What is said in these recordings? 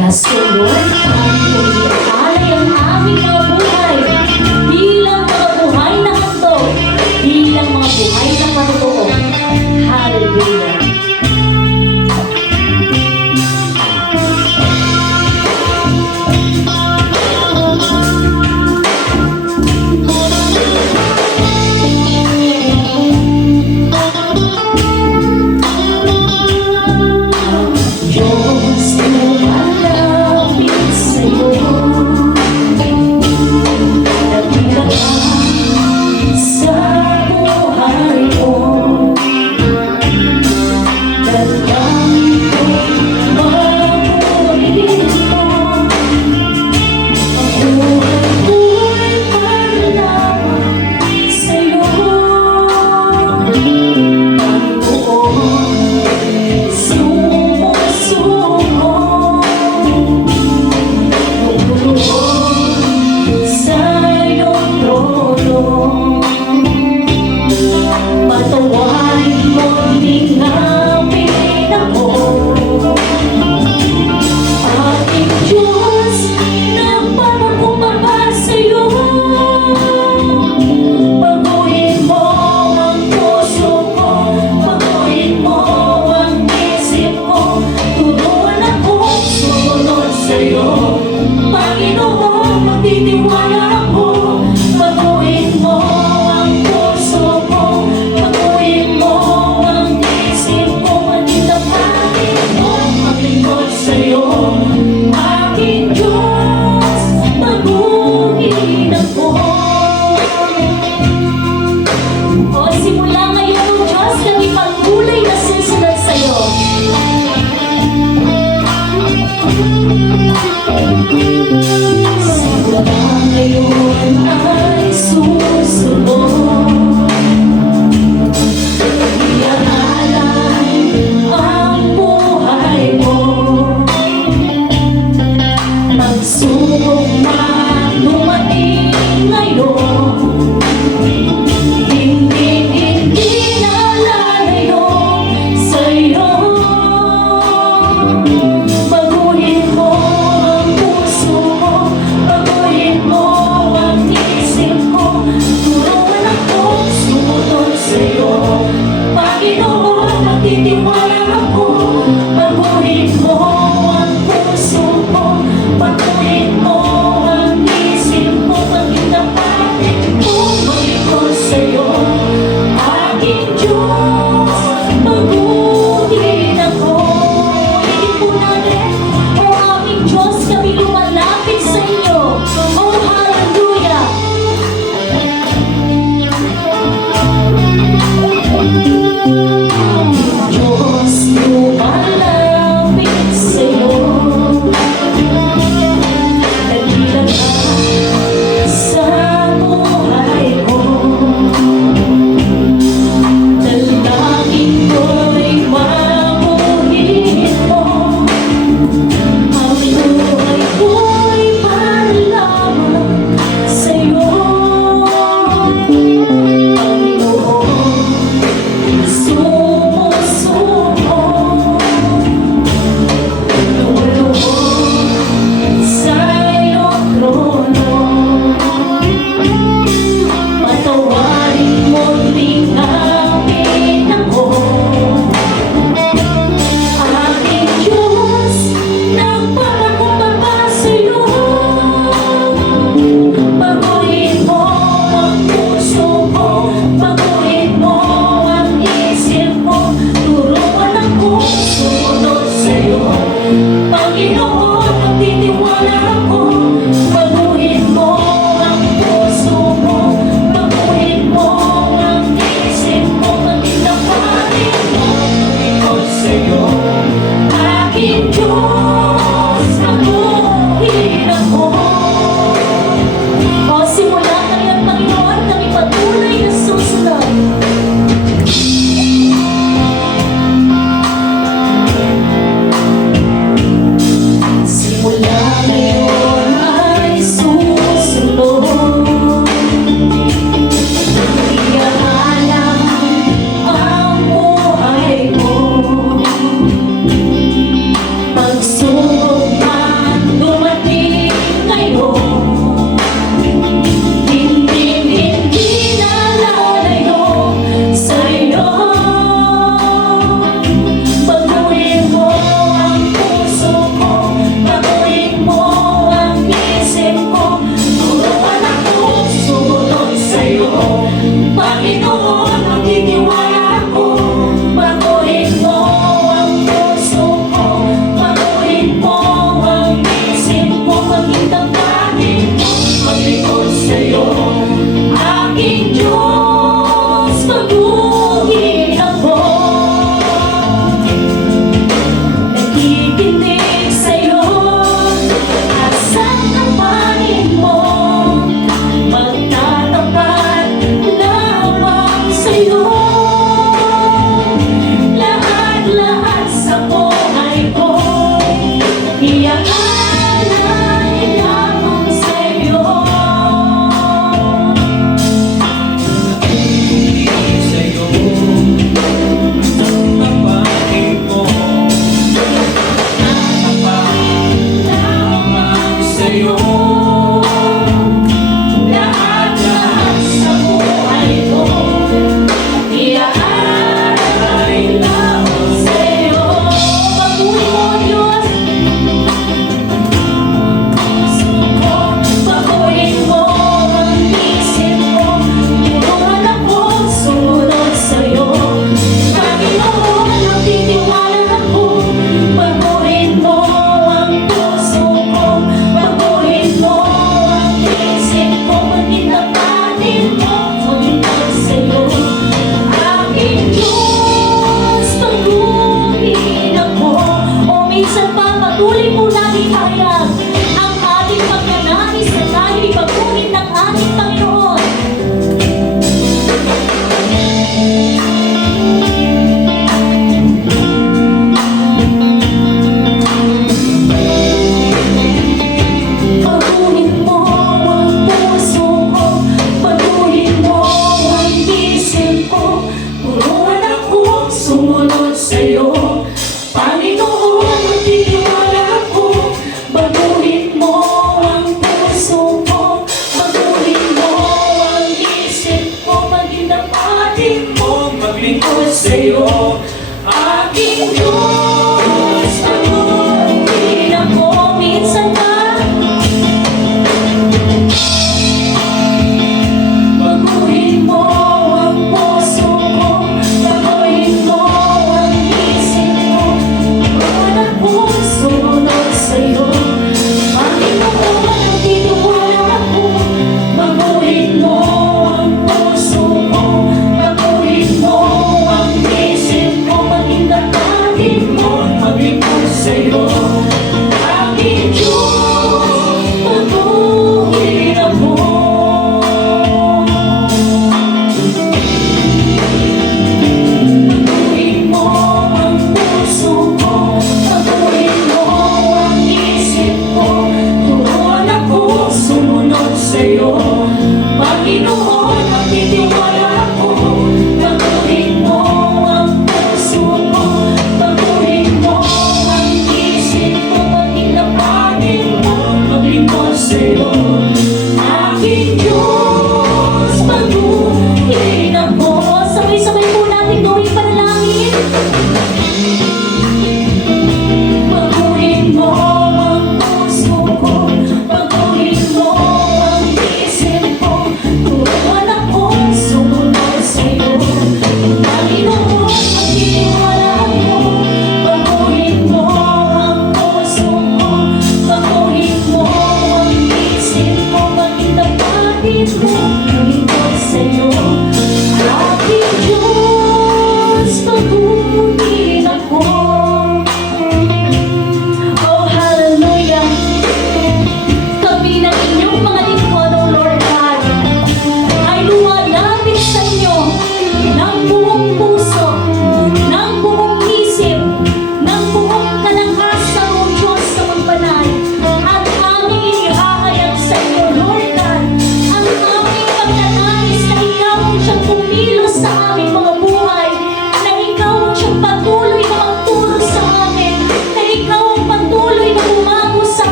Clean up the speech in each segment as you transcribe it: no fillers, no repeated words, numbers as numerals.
Yes, O Lord, alay ang aming mga buhay bilang mga buhay na handog, bilang mga buhay na patotoo. Hallelujah. Diyos, lumalapit sa'yo, nagbilang sa buhay ko, dalangin ko'y mabuhin mo, ang buhay ko'y panalangin sa'yo, Panginoon. Panginoon, magtitiwala ako. Baguhin mo ang puso ko, baguhin mo ang isip ko, maging tapatin mo, maglingkod sa'yo. Aking Diyos, baguhin ako. O simula ngayon, Diyos, kami pagkulay na susunod sa'yo. Simula ngayon ay susunod, iaalay ang buhay mo. Magsubok man dumating ngayon, hindi nalalayo sa'yo. Baguhin mo ang puso mo, baguhin mo ang isip ko, turuan ako sumunod sa'yo. Panginoon, magtitiwala ako. Baguhin mo ang puso ko, baguhin mo ang isip ko, maging tapatin ko, maglingkod sa'yo. Aking Diyos, baguhin ako. Higit po natin, O aming Diyos, kami lumalapit sa iyo. Oh, hallelujah! Diyos, lumalapit sa iyo, nagbilang sa buhay ko, dalangin ko'y mabuhin mo, ang buhay ko'y panalangin sa'yo. Panginoon, sumusuko, lumuhod sa iyong trono. Patawarin mo't tingapin ako. Aking Diyos, nagpapakumbaba sa'yo. Baguhin mo ang puso ko, baguhin mo ang isip ko, turuan ako sumunod sa'yo. Panginoon, magtitiwala ako. Baguhin mo ang puso ko, baguhin mo ang isip ko, maging tapatin mo, maglingkod sa'yo. Aking Diyos, baguhin ako. O simula ngayon, Panginoon, kami patuloy na susunod. Simula ngayon sa'yo. Lahat-lahat sa buhay ko, iaalay lang sa'yo. Baguhin mo, Diyos. Baguhin mo ang isip ko, tulungan ako sumunod sa'yo. Panginoon, nagtitiwala ako. Baguhin mo ang puso ko, baguhin mo ang isip ko, manitapatin mo sumunod sa'yo. Aking Diyos, baguhin ako. O minsan pa, patuloy po natin hayag ang ating pagkanais na tayo'y baguhin ng ating Panginoon. Baguhin mo ang puso ko, baguhin mo ang isip ko, tulungan ako sumunod sa'yo. Panginoon, magtitiwala ako. Baguhin mo ang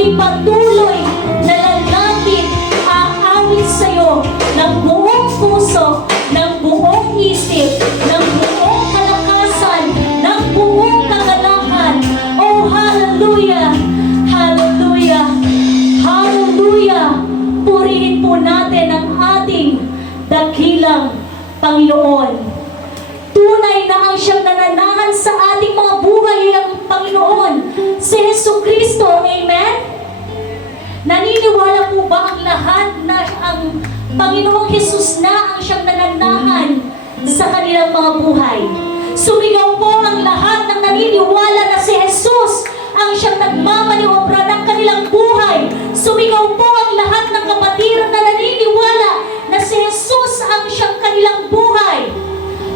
kami patuloy na lalapit, aawit sa'yo ng buong puso, ng buong isip, ng buong kalakasan, ng buong kagalakan. Oh, hallelujah! Hallelujah! Hallelujah! Purihin po natin ang ating dakilang Panginoon. Tunay na ang siyang nananahan sa ating mga buhay ang Panginoon, si Jesucristo. Amen? Naniniwala po ba ang lahat na ang Panginoong Jesus na ang siyang nananahan sa kanilang mga buhay? Sumigaw po ang lahat ng naniniwala na si Jesus ang siyang nagmamaniobra ng kanilang buhay. Sumigaw po ang lahat ng kapatiran na naniniwala na si Jesus ang siyang kanilang buhay.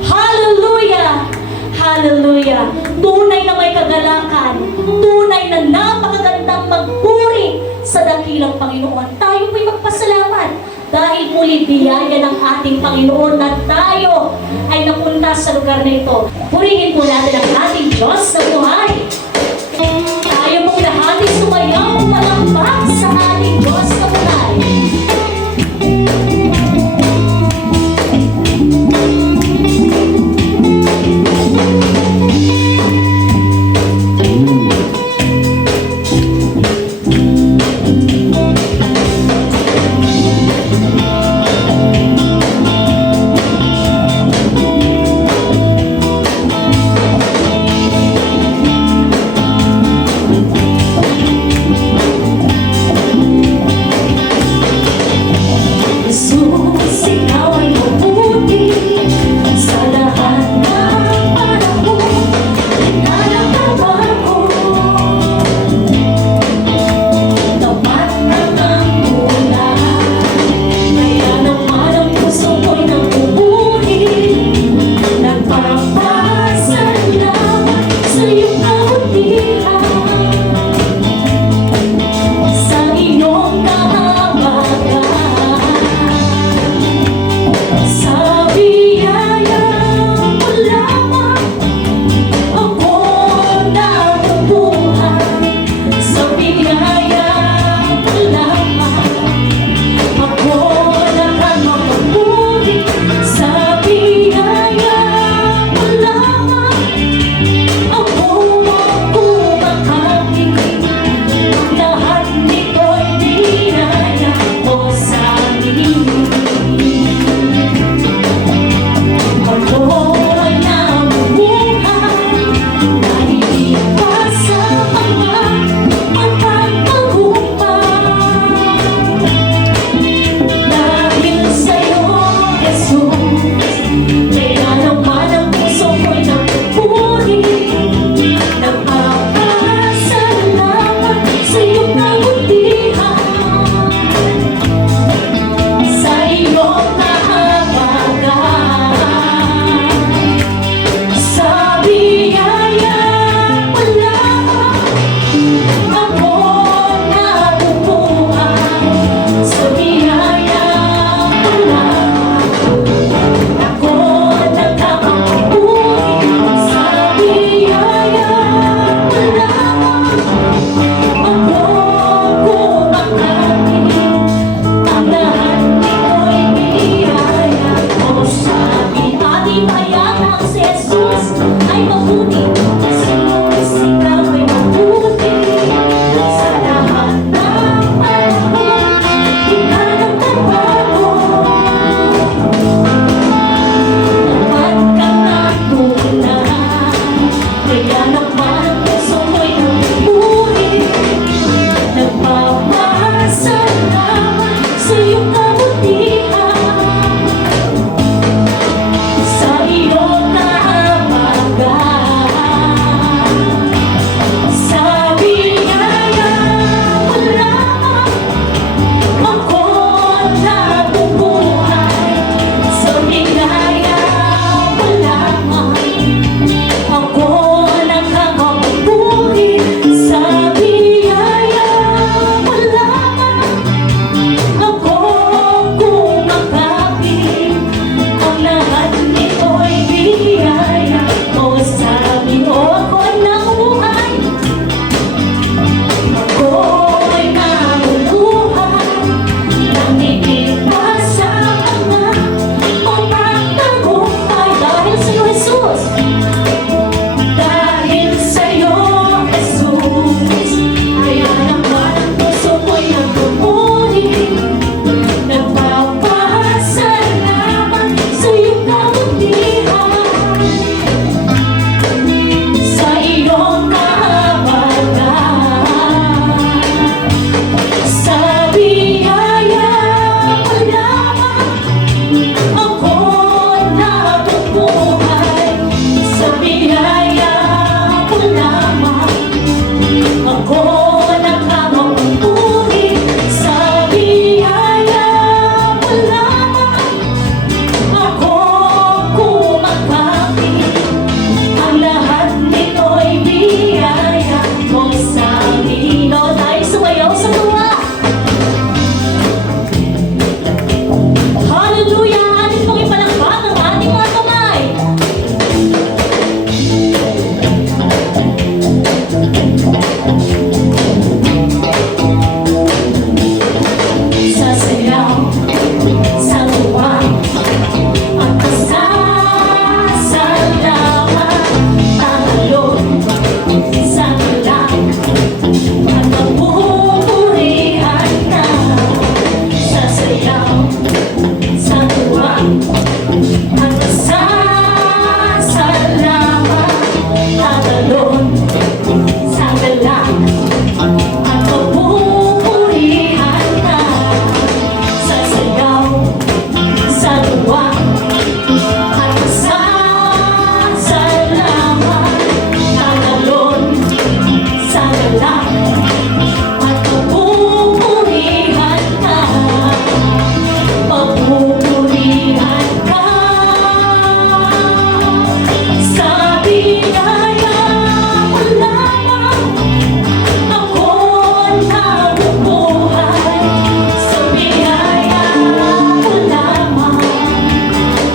Hallelujah! Hallelujah! Tunay na may kagalakan, tunay na napakagandang magpuri sa dakilang Panginoon. Tayo po'y magpasalamat dahil muli biyaya ng ating Panginoon na tayo ay napunta sa lugar na ito. Purihin po natin ang ating Diyos na buhay. Tayo pong lahat ay sumayaw malambak sa ating Diyos na buhay. sa tuwa. Hallelujah! Atin pong ipalakpak ang ating mga kamay. Sasayaw sa tuwa at pasasalamat, tatalon sa tulang at mapupurihan ka. Sasayaw sa tuwa at pasasalamat, tatalon sa galang at mapupurihan ka. Sasayaw sa tuwa at pasasalamat, tatalon sa galang at mapupurihan ka. Mapupurihan ka sa biyaya mo lamang. Ako nabubuhay sa biyaya mo lamang.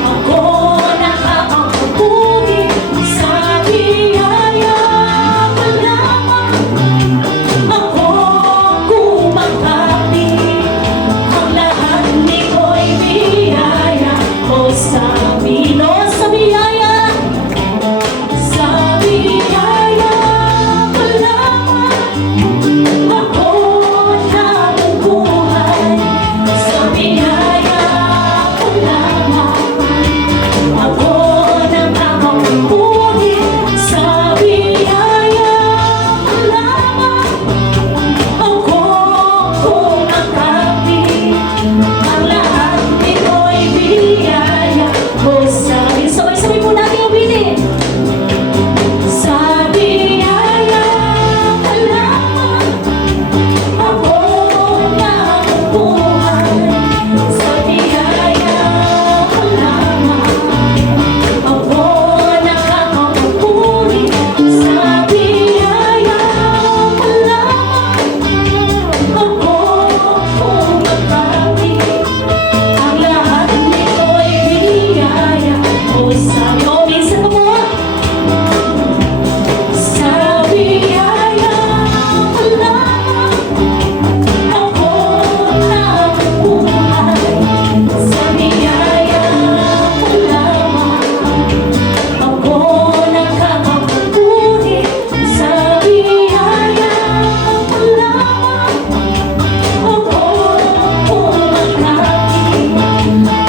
Ako nakakapuri sa biyaya mo lamang. Ako kumakapi, ang lahat nito'y biyaya mo sa amin. O, sa biyaya mo lamang. Ako nabubuhay sa biyaya mo lamang. Ako nakakapuri sa biyaya mo lamang. Ako kumakapi, ang lahat nito'y biyaya mo sa amin. Sabay-sabay po natin ulitin. Sa biyaya mo lamang. Ako nabubuhay sa biyaya mo lamang. Ako nakakapuri sa biyaya mo lamang. Ako kumakapi, ang lahat nito'y biyaya mo sa amin. O, minsan pa po. Sa biyaya mo lamang. Ako nabubuhay sa biyaya mo lamang. Ako nakakapuri sa biyaya mo lamang. Ako kumakapi,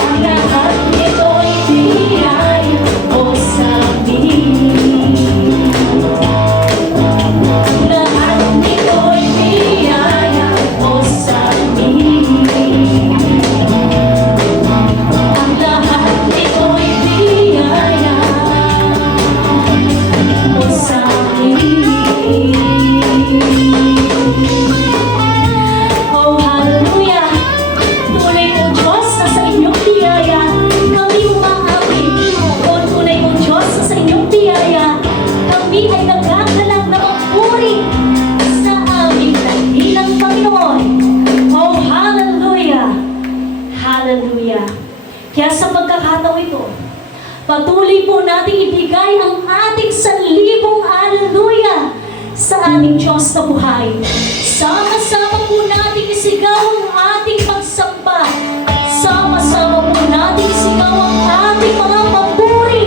ang lahat nito'y biyaya mo sa amin. Lahat nito'y biyaya mo sa amin. Ang lahat nito'y biyaya mo sa amin. Oh, hallelujah! Tunay mong Diyos na sa inyong biyaya kami umaamin. Oh, tunay mong Diyos na sa inyong biyaya kami ay nagkakalang na magpuri sa aming dakilang Panginoon. Oh, hallelujah! Hallelujah! Kaya sa pagkakataon ito, patuloy po nating ibigay ang ating sanlibong hallelujah sa ating Diyos na buhay. Sama-sama po nating isigaw ang ating pagsamba. Sama-sama po nating isigaw ang ating mga papuri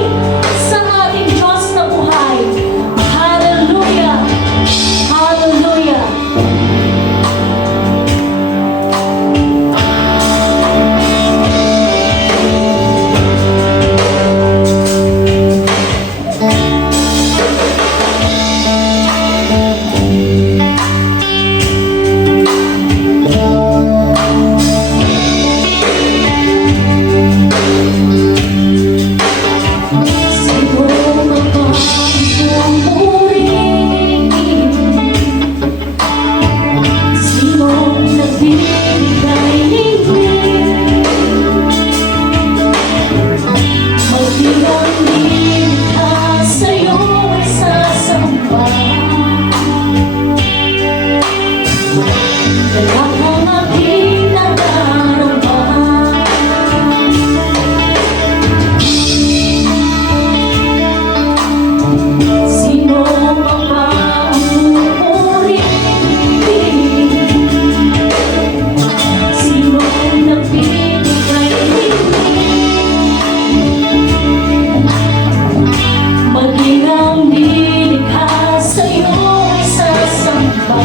sa ating Diyos na buhay. Hallelujah! Hallelujah! Wala kang aking nadarama. Sino ang maumuri? Sino ang nagbibigay maging ang nilikha sa'yo ay sasamba.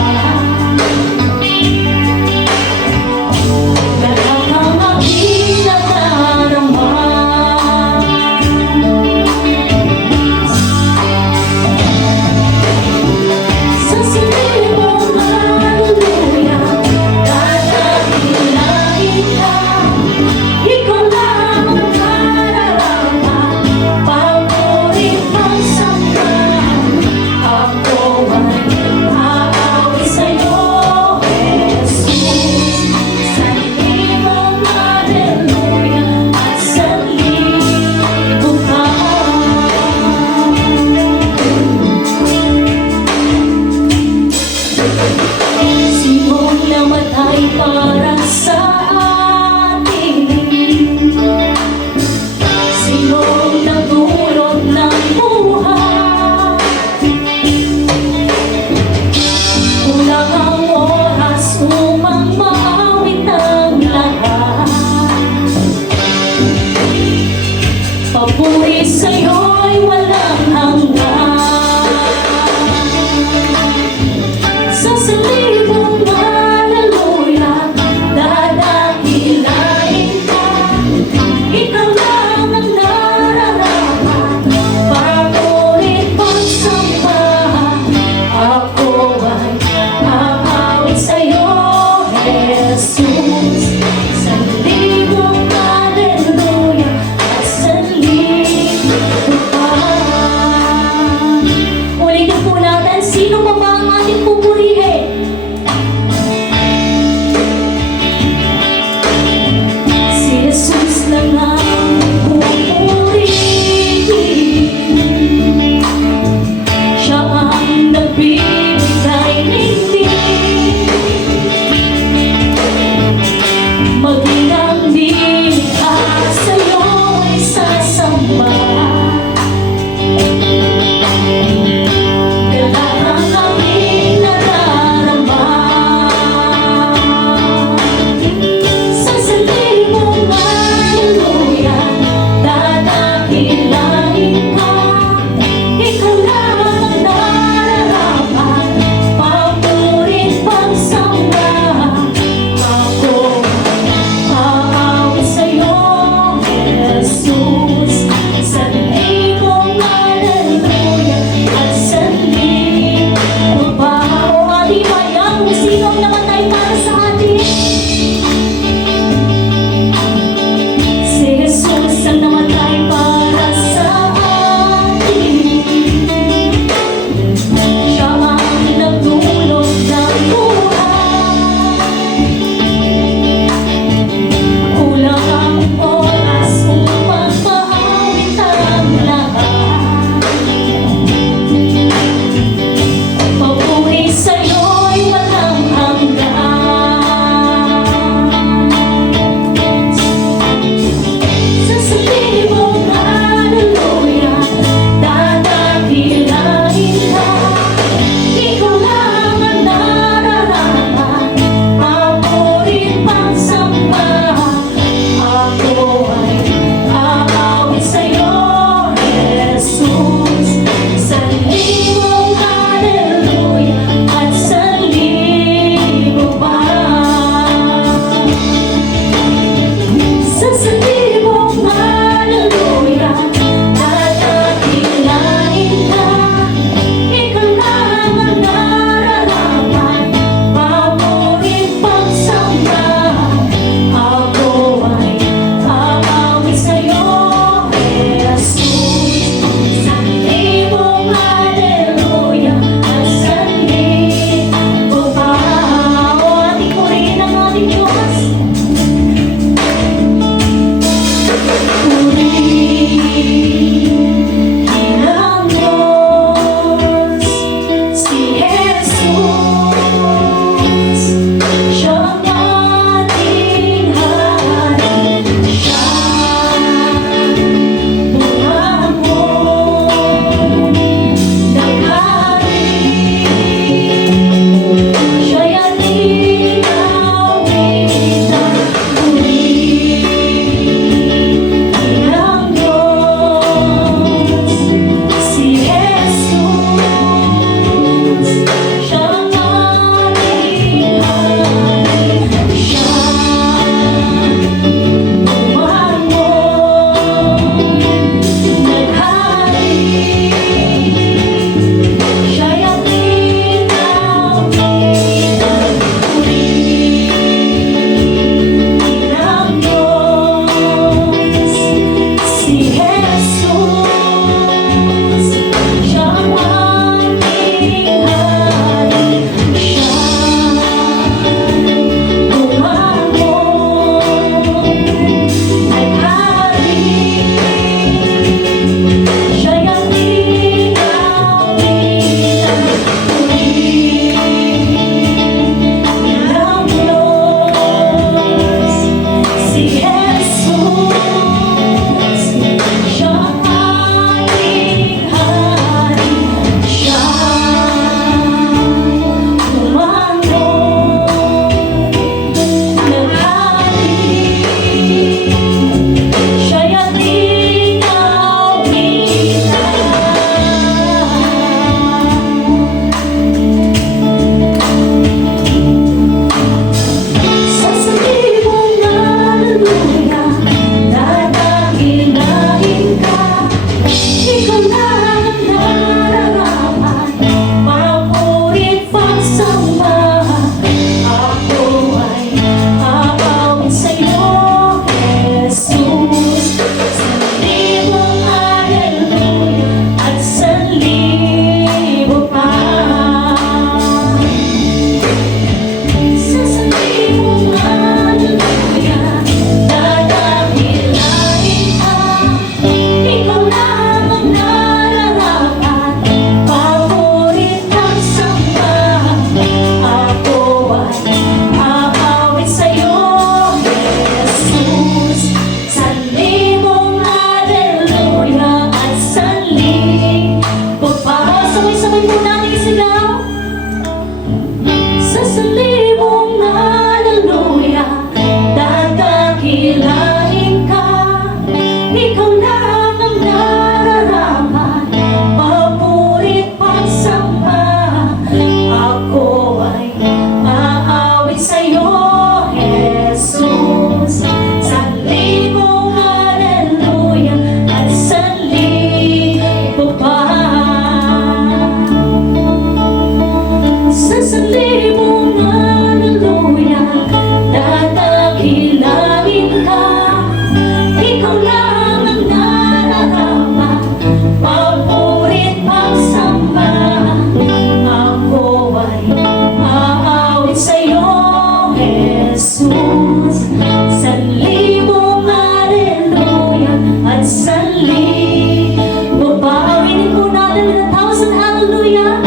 Jesus. Sanlibong hallelujah at sanlibong baawinin po natin with 1,000 hallelujah.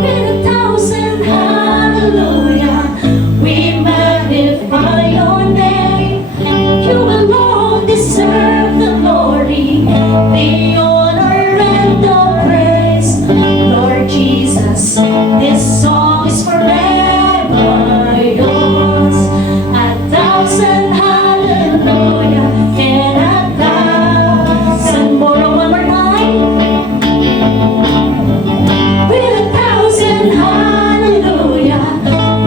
With 1,000 hallelujah, we magnify your name. You alone deserve the glory, the honor and the praise. Lord Jesus, this song is forever yours. 1,000 hallelujah and 1,000 more. One more time. With 1,000 hallelujah,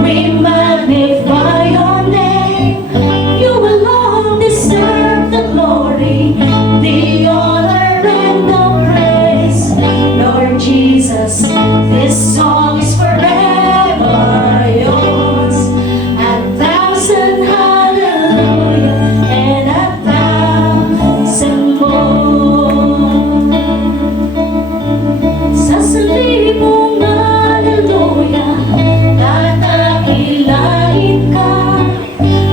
we magnify your name. You alone deserve the glory, the honor and the praise. Lord Jesus, this song is forever yours. 1,000 hallelujah and 1,000 more. Sa salibong hallelujah, tatakilain ka.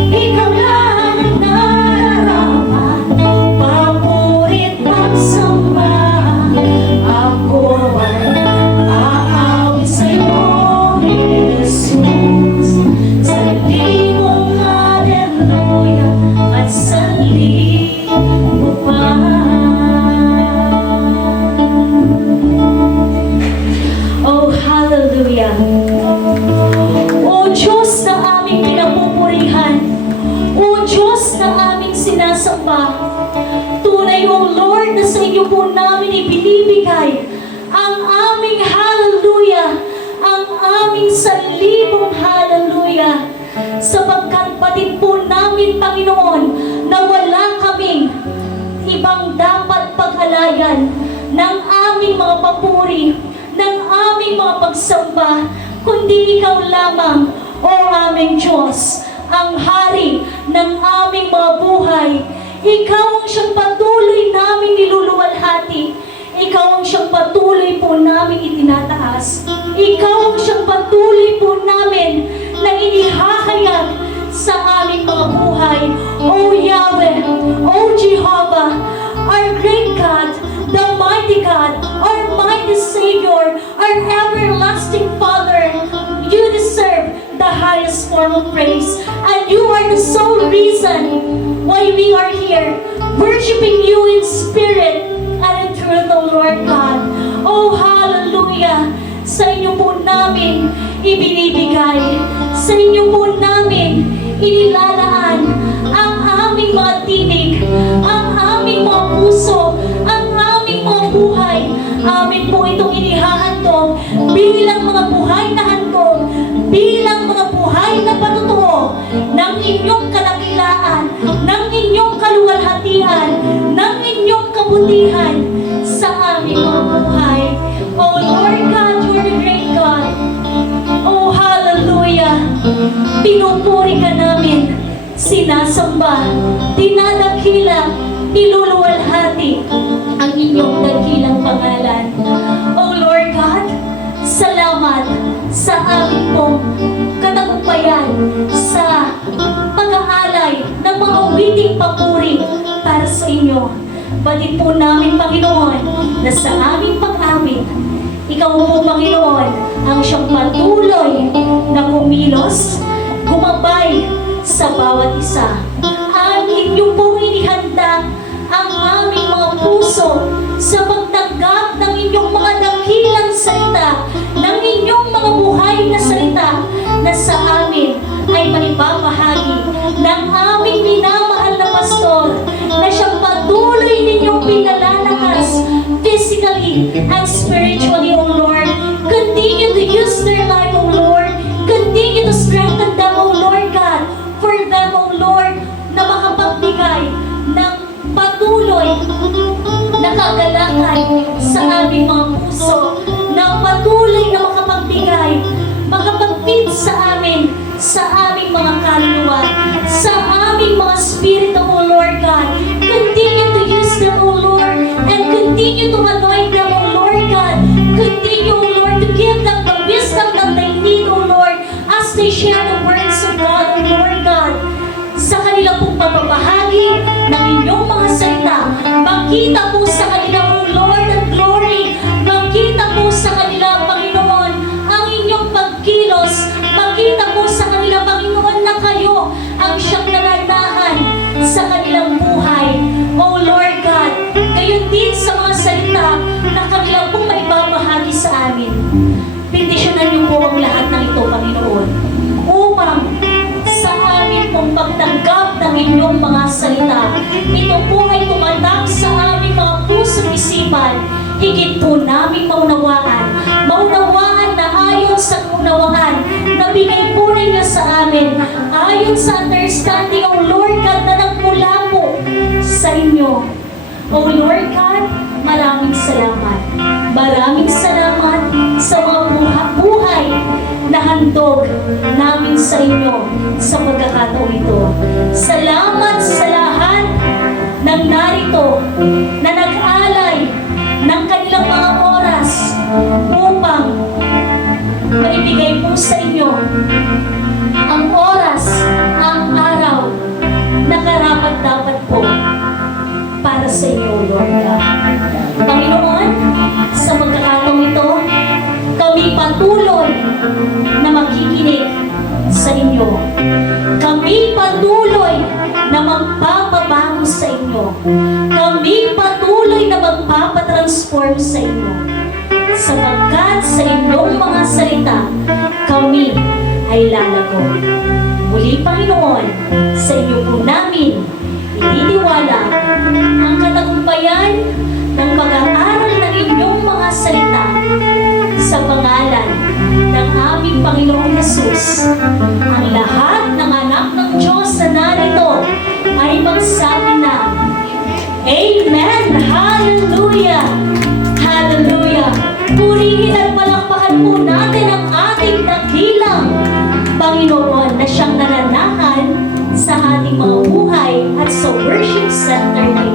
Ikaw lang ang nararapat, papurit pagsamba. Ako ay aawit sa'yo, Jesus. Salibong hallelujah at salibong pa. Oh, hallelujah. O Diyos na aming pinapupurihan, O Diyos na aming sinasamba, tunay, O Lord, na sa iyo po namin ibinibigay ang aming hallelujah, ang aming salibong hallelujah, sapagkat batid po namin, Panginoon, na wala kaming ibang dapat pag-alayan ng aming mga papuri, ng aming mga pagsamba, kundi ikaw lamang, o aming Diyos, ang hari ng aming mga buhay. Ikaw ang siyang patuloy namin niluluwalhati. Ikaw ang siyang patuloy po namin itinataas. Ikaw ang siyang patuloy po namin na inihahayag sa aming mga buhay. O Yahweh, O Jehovah, our great God, the mighty God, our mighty Savior, our everlasting Father, you deserve the highest form of praise. And you are the sole reason why we are here, worshiping you in spirit and in truth, O Lord God. Oh, hallelujah! Sa inyo po namin ibinibigay, sa inyo po namin inilalaan ang aming mga tinig, ang aming mga puso, ang aming mga buhay. Amin po itong inihahandog bilang mga buhay na handog, bilang mga buhay na patutuo ng inyong kadakilaan, ng inyong kaluwalhatian, ng inyong kabutihan sa aming mga buhay. Oh Lord God, you are the great God. Oh, hallelujah! Pinupuri ka namin, sinasamba, dinadakila, niluluwalhati ang inyong dakilang pangalan. Oh Lord God, salamat sa aming pong katagumpayan sa pag-aalay ng mga witing papuri para sa inyo. Batid po namin, Panginoon, na sa aming pag-awit, ikaw po, Panginoon, ang siyang patuloy na kumilos, gumabay sa bawat isa. Ang inyong pong inihanda ang aming mga puso sa pagtanggap ng inyong mga dakilang salita, ng inyong mga buhay na salita na sa amin ay maibabahagi ng aming minamahal na pastor na siyang patuloy ninyong pinalalakas physically and spiritually, O Lord. Continue to use their life, O Lord. Continue to strengthen them, O Lord God, for them, O Lord, na makapagbigay ng patuloy na kagalakan sa aming mga puso, na patuloy na makapag-feed sa amin, sa aming mga kaluluwa, sa aming mga spirito, O Lord God. Continue to use them, O Lord, and continue to anoint them, O Lord God. Continue, O Lord, to give them the wisdom that they need, O Lord, as they share the words of God, pagbabahagi ng inyong mga salita. Makita po sa kanila, O Lord, ang glory. Makita po sa kanila, Panginoon, ang inyong pagkilos. Makita po sa kanila, Panginoon, na kayo ang siyang nananahan sa kanilang buhay. O Lord God, gayon din sa mga salita na kanilang pong maibabahagi sa amin. Bendisyonan niyo po ang lahat ng ito, Panginoon, upang sa amin pong pagtanggap ng inyong mga salita, ito po ay tumatak sa aming mga pusong isipan, higit po namin maunawaan na ayon sa kaunawaan na bigay po ninyo sa amin, ayon sa understanding, O Lord God, na nagmula po sa inyo. O Lord God, maraming salamat. Maraming salamat sa mga buhay na handog namin sa inyo sa pagkakataon ito. Salamat sa lahat ng narito na nag-alay ng kanilang mga oras upang maibigay po sa inyo ang oras, ang araw na karapat-dapat po para sa inyo, Lord God. Panginoon, sa pagkakataong ito, kami patuloy na makikinig sa inyo. Kami patuloy na magpapabago sa inyo. Kami patuloy na magpapatransform sa inyo. Sapagkat sa inyong mga salita, kami ay lalago. Muli, Panginoon, sa inyo po namin itiniwala ang katagumpayan ng pag-aaral ng inyong mga salita sa pangalan ng aming Panginoong Jesus. Ang lahat ng anak ng Diyos na narito ay magsabi na Amen! Hallelujah! Hallelujah! Purihin at palakpakan po natin ang ating dakilang Panginoon na siyang nananahan sa ating mga buhay at sa worship center